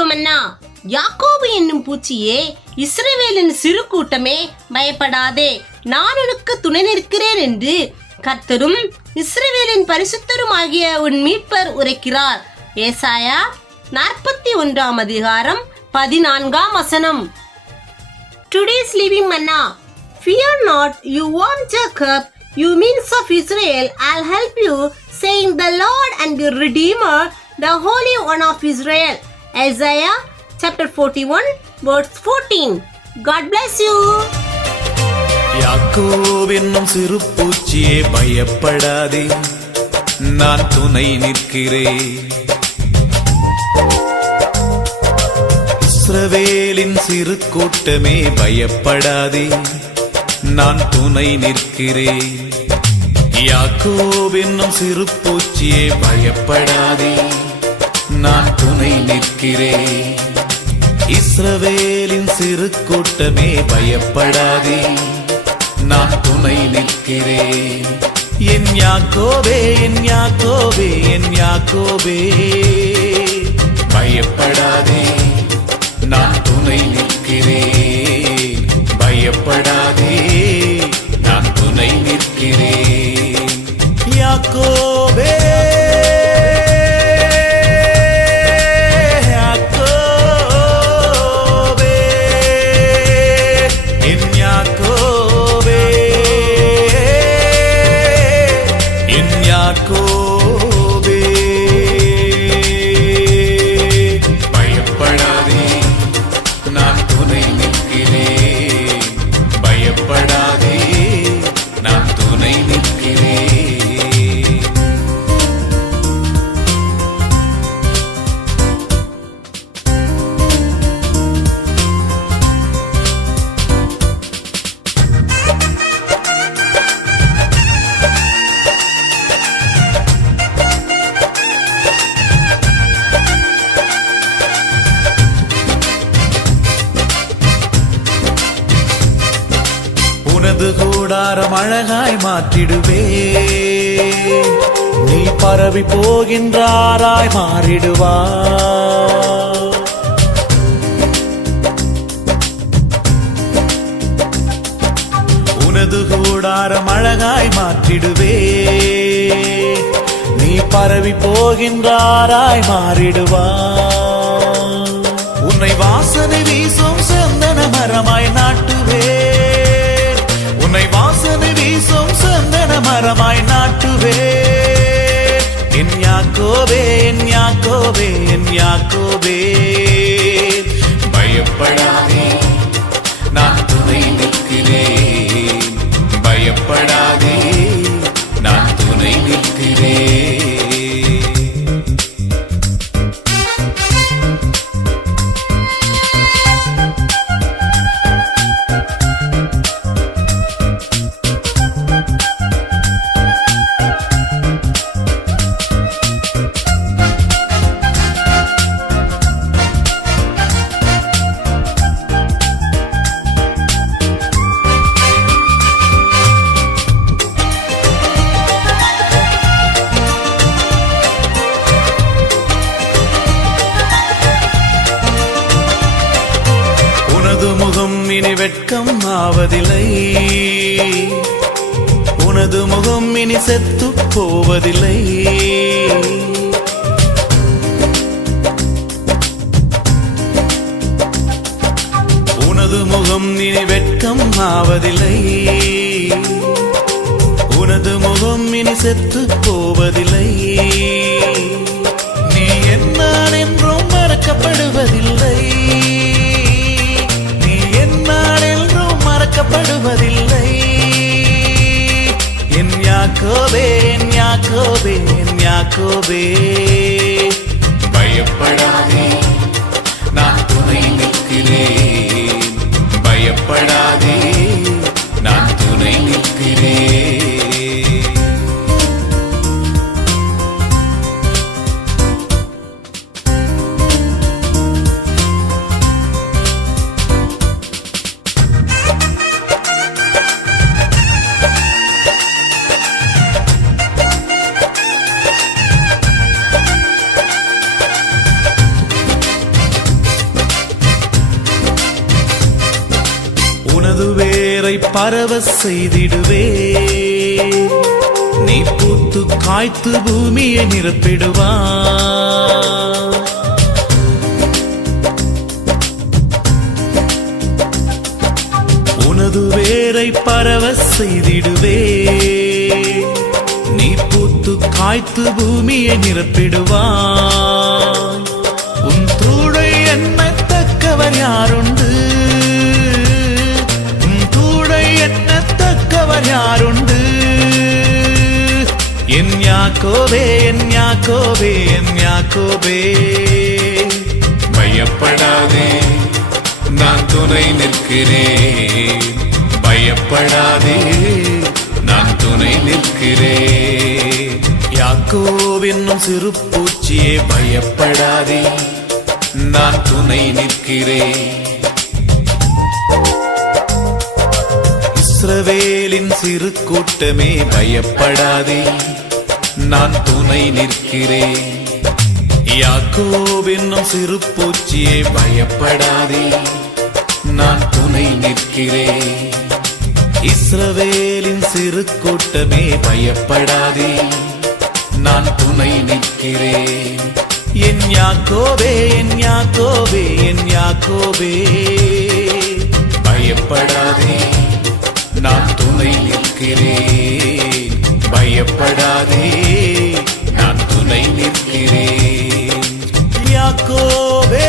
ஜீவமன்னா, யாக்கோபு என்னும் பூச்சியே, இஸ்ரவேலின் சிறு கூட்டமே, பயப்படாதே, நான் உனக்கு துணை நிற்கிறேன் என்று கர்த்தரும் இஸ்ரவேலின் பரிசுத்தருமாகிய உன் மீட்பர் உரைக்கிறார். ஏசாயா 41:14. Today's living manna. Fear not, you warm Jacob, you means of Israel, I'll help you, saying the Lord and your Redeemer, the Holy One of Israel. Isaiah chapter 41:14. God bless you. யாக்கோபு என்னும் சிறு பூச்சியே, பயப்படாதே, நான் துணை நிற்கிறேன். இஸ்ரவேலின் சிறு கூட்டமே, பயப்படாதே, நான் துணை நிற்கிறேன். யாக்கோபு என்னும் சிறு பூச்சியே, பயப்படாதே, நான் துணை நிற்கிறேன். இஸ்ரவேலின் சிறு கூட்டமே, பயப்படாதே, நான் துணை நிற்கிறேன். என் யாக்கோபே, என் யாக்கோபே, என் யாக்கோபே, பயப்படாதே, நான் துணை நிற்கிறேன். பயப்படாதே, நான் துணை நிற்கிறேன். யாக்கோபே, உனது கூடாரம் அழகாய் மாற்றிடுவே, நீ பரவி போகின்றாராய் மாறிடுவா. உனது கூடாரம் அழகாய் மாற்றிடுவே, நீ பரவி போகின்றாராய் மாறிடுவா. உன்னை வாசனை வீசும் சந்தன மரமாய் நாட்டுவே, உன்னை வாசனை வீசும் சந்தன மரமாய் நாட்டுவே. என் யாக்கோபே, என் யாக்கோபே, என் யாக்கோபே, பயப்படாதே, நான் துணை நிற்கிறேன். பயப்படாதே, நான் துணை நிற்கிறேன். இனி வெட்கம் ஆவதில்லை, உனது முகம் இனி செத்து போவதில்லை. உனது முகம் இனி வெட்கம் ஆவதில்லை, உனது முகம் இனி செத்து போவதில்லை. நீ என்னான் என்றும் மறக்கப்படுவதில்லை, மறக்கப்படுவதில்லை. என் யாக்கோபே, என் யாக்கோபே, என் யாக்கோபே, பயப்படாதே, நான் துணை நிற்கிறேன். பயப்படாதே, நான் துணை நிற்கிறேன். பரவ செய்திடுவே நீ பூத்து காய்த்து பூமியை நிரப்பிடுவா உனது வேரை பரவ செய்திடுவே நீ பூத்து காய்த்து பூமியை நிரப்பிடுவா உன் தூளை எண்ணத்தக்கவர் யாருண்டு உன் தூளை எண்ணத்தக்கவர் யாருண்டு என் யாக்கோபே என் யாக்கோபே என் யாக்கோபே பயப்படாதே நான் துணை நிற்கிறேன் பயப்படாதே நான் துணை நிற்கிறேன் யாக்கோப் என்னும் சிறு பூச்சியே பயப்படாதே நான் துணை நிற்கிறேன் இஸ்ரவேலின் சிறு கூட்டமே பயப்படாதே நான் துணை நிற்கிறேன் யாக்கோப் என்னும் சிறு பூச்சியே பயப்படாதே நான் துணை நிற்கிறேன் இஸ்ரவேலின் சிறு கூட்டமே பயப்படாதே நான் துணை நிற்கிறேன் என் யாக்கோபே என் யாக்கோபே என் யாக்கோபே பயப்படாதே நான் துணை நிற்கிறேன் பயப்படாதே நான் துணை நிற்கிறேன் யாக்கோபே